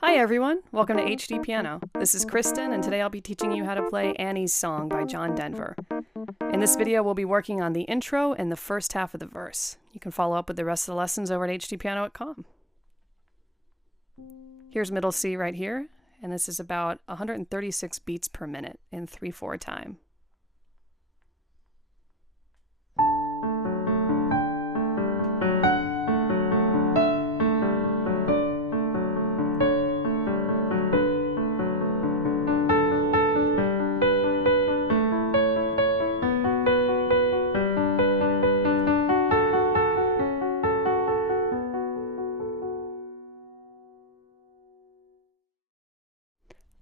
Hi everyone, welcome to HDpiano. This is Kristen, and today I'll be teaching you how to play Annie's Song by John Denver. In this video, we'll be working on the intro and the first half of the verse. You can follow up with the rest of the lessons over at hdpiano.com. Here's middle C right here, and this is about 136 beats per minute in 3/4 time.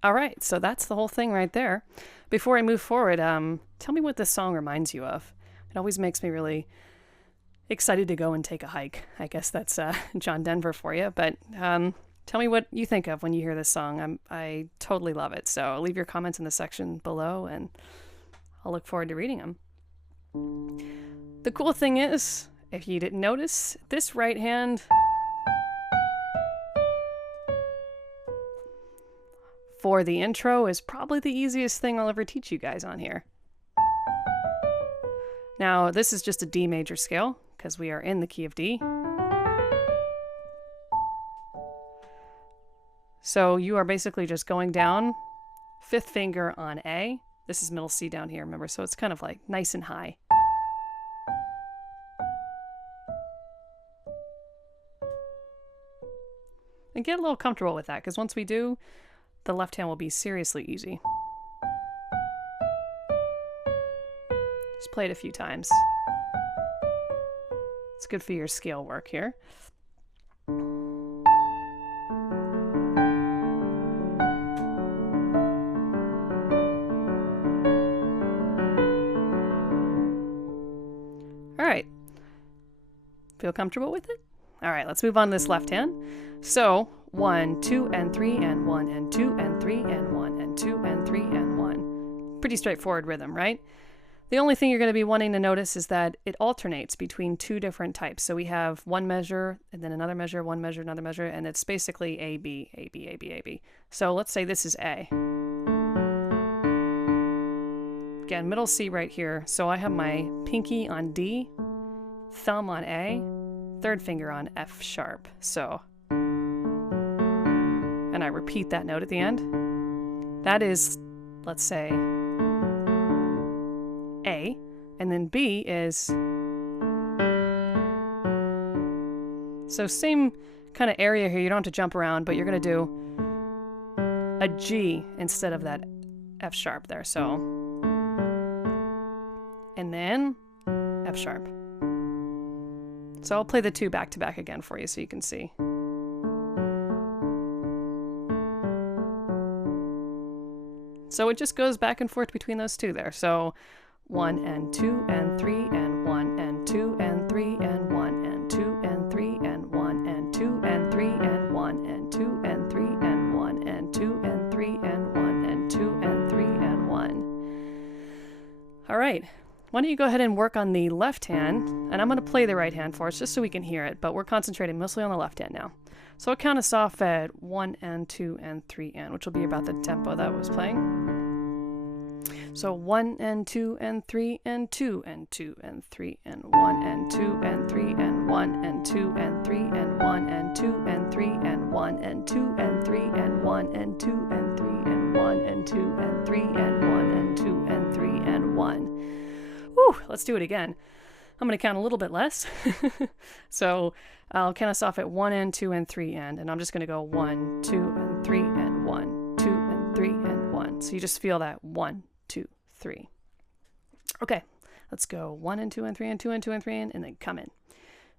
All right, so that's the whole thing right there. Before I move forward, tell me what this song reminds you of. It always makes me really excited to go and take a hike. I guess that's John Denver for you, but tell me what you think of when you hear this song. I totally love it, so leave your comments in the section below, and I'll look forward to reading them. The cool thing is, if you didn't notice, this right hand for the intro is probably the easiest thing I'll ever teach you guys on here. Now, this is just a D major scale because we are in the key of D. So you are basically just going down, 5th finger on A. This is middle C down here, remember? So it's kind of like nice and high. And get a little comfortable with that, because once we do, the left hand will be seriously easy. Just play it a few times. It's good for your scale work here. All right. Feel comfortable with it? All right, let's move on to this left hand. So 1, 2, and 3, and 1, and 2, and 3, and 1, and 2, and 3, and 1. Pretty straightforward rhythm, right? The only thing you're going to be wanting to notice is that it alternates between 2 different types. So we have one measure, and then another measure, one measure, another measure, and it's basically A, B, A, B, A, B, A, B. So let's say this is A. Again, middle C right here. So I have my pinky on D, thumb on A, 3rd finger on F sharp. So, and I repeat that note at the end. That is, let's say, A, and then B is, so same kind of area here. You don't have to jump around, but you're going to do a G instead of that F sharp there. So, and then F sharp. So I'll play the 2 back to back again for you so you can see. So it just goes back and forth between those 2 there. So 1 and 2 and 3 and 1 and 2 and 3 and 1 and 2 and 3 and 1 and 2 and 3 and 1 and 2 and 3 and 1 and 2 and 3 and 1 and 2 and 3 and 1. All right. Why don't you go ahead and work on the left hand, and I'm going to play the right hand for us just so we can hear it, but we're concentrating mostly on the left hand now. So I'll count us off at 1 and 2 and 3 and, which will be about the tempo that I was playing. So 1 and 2 and 3 and 2 and 2 and 3 and 1 and 2 and 3 and 1 and 2 and 3 and 1 and 2 and 3 and 1 and 2 and 3 and 1 and 2 and 3 and 1 and 2 and 3 and 1 and 2 and 3 and 1. Whew, let's do it again. I'm going to count a little bit less. So I'll count us off at 1 and 2 and 3 and I'm just going to go 1, 2, and 3 and 1, 2, and 3 and 1. So you just feel that 1, 2, 3. Okay, let's go 1 and 2 and 3 and 2 and 2 and 3 and then come in.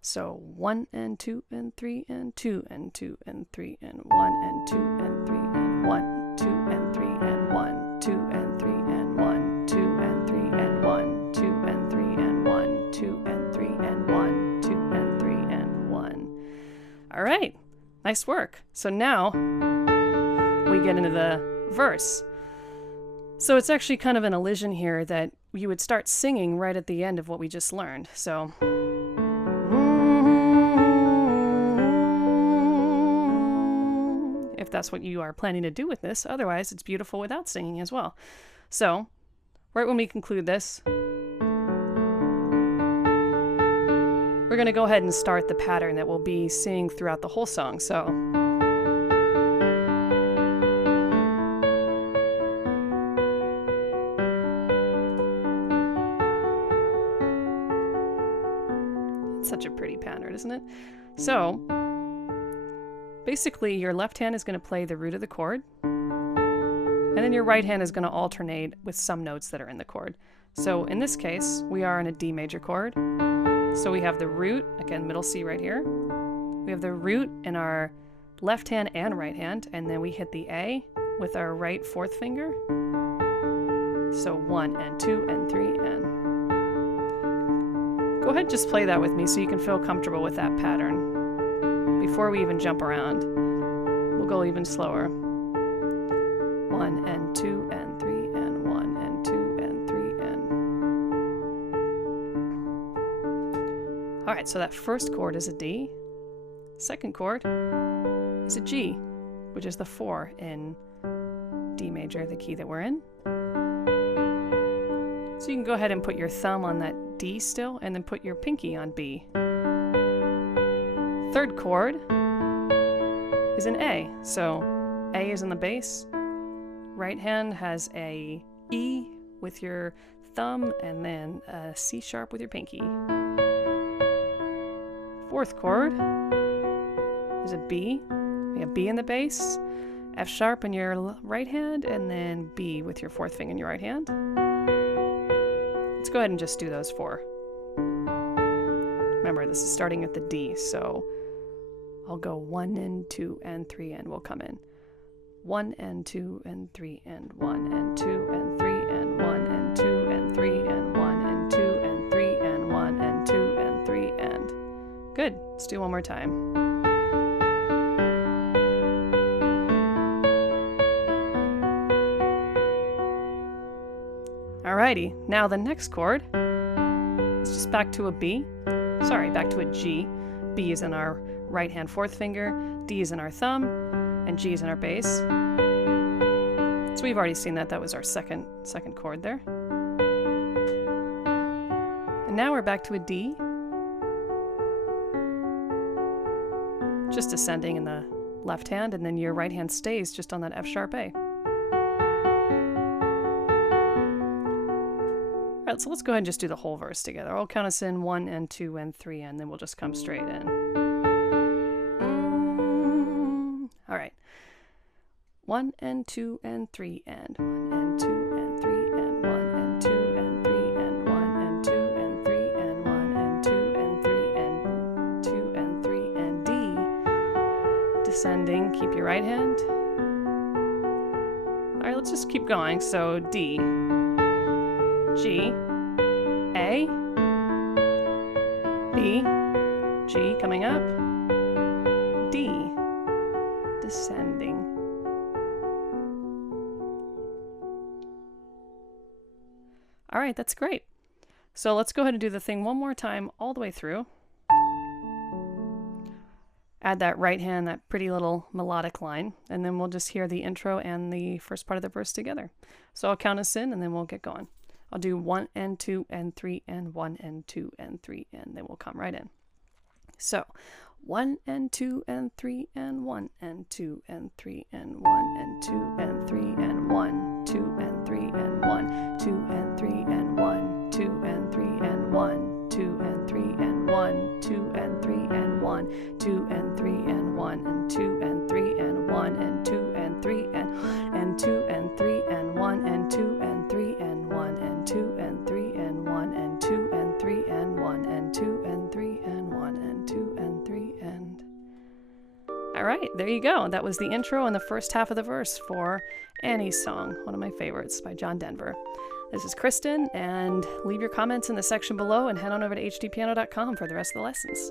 So 1 and 2 and 3 and 2 and 2 and 3 and 1 and 2 and 3 and 1, 2 and 3 and 1, 2 and 3 and 1, 2 and 3 and 1, 2 and 3 and 1, 2 and 3 and 1, 2 and 3 and 1. All right, nice work. So now we get into the verse. So it's actually kind of an elision here that you would start singing right at the end of what we just learned. So if that's what you are planning to do with this. Otherwise, it's beautiful without singing as well. So, right when we conclude this, we're going to go ahead and start the pattern that we'll be seeing throughout the whole song. So, it's such a pretty pattern, isn't it? So, basically your left hand is going to play the root of the chord, and then your right hand is going to alternate with some notes that are in the chord. So in this case, we are in a D major chord. So we have the root, again, middle C right here. We have the root in our left hand and right hand, and then we hit the A with our right fourth finger. So 1 and 2 and 3 and... Go ahead, just play that with me so you can feel comfortable with that pattern. Before we even jump around, we'll go even slower. 1 and 2 and 3 and 1 and 2 and 3 and... Alright, so that first chord is a D. Second chord is a G, which is the 4 in D major, the key that we're in. So you can go ahead and put your thumb on that D still, and then put your pinky on B. Third chord is an A. So A is in the bass. Right hand has a E with your thumb, and then a C sharp with your pinky. Fourth chord is a B. We have B in the bass, F sharp in your right hand, and then B with your fourth finger in your right hand. Let's go ahead and just do those 4. Remember, this is starting at the D, so I'll go 1 and 2 and 3 and we'll come in. 1 and 2 and 3 and 1 and 2 and 3 and 1 and 2 and 3 and 1 and 2 and 3 and 1 and 2 and 3 and... Good. Let's do one more time. Alrighty, now the next chord is just back to a B. Sorry, back to a G. B is in our right hand fourth finger, D is in our thumb, and G is in our bass. So we've already seen that. That was our second chord there. And now we're back to a D. Just ascending in the left hand, and then your right hand stays just on that F sharp A. Alright, so let's go ahead and just do the whole verse together. I'll count us in 1 and 2 and 3, and then we'll just come straight in. Alright. 1 and 2 and 3 and 1 and 2 and 3 and 1 and 2 and 3 and 1 and 2 and 3 and 1 and 2 and 3 and 2 and 3 and D. Descending, keep your right hand. Alright, let's just keep going. So D, G, A, B, G coming up, D, descending. All right, that's great. So let's go ahead and do the thing one more time all the way through. Add that right hand, that pretty little melodic line, and then we'll just hear the intro and the first part of the verse together. So I'll count us in, and then we'll get going. I'll do 1 and 2 and 3 and 1 and 2 and 3, and then we'll come right in. So 1 and 2 and 3 and 1 and 2 and 3 and 1 and 2 and 3 and 1, 2 and 3 and 1, 2 and 3 and 1, 2 and 3 and 1, 2 and 3 and 1, 2 and 3 and 1, 2 and 3 and 1 and 2 and 3 and 1 and 2 and 3 and 2 and 3 and 1 and 2 and 3 and 1 and 2 and 3 and 1 and 2 and 3 and 1 and 2 and 3 and 1 and 2 and 3 and... All right, there you go. That was the intro and the first half of the verse for Annie's Song, one of my favorites by John Denver. This is Kristen, and leave your comments in the section below and head on over to hdpiano.com for the rest of the lessons.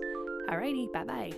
Alrighty, bye-bye.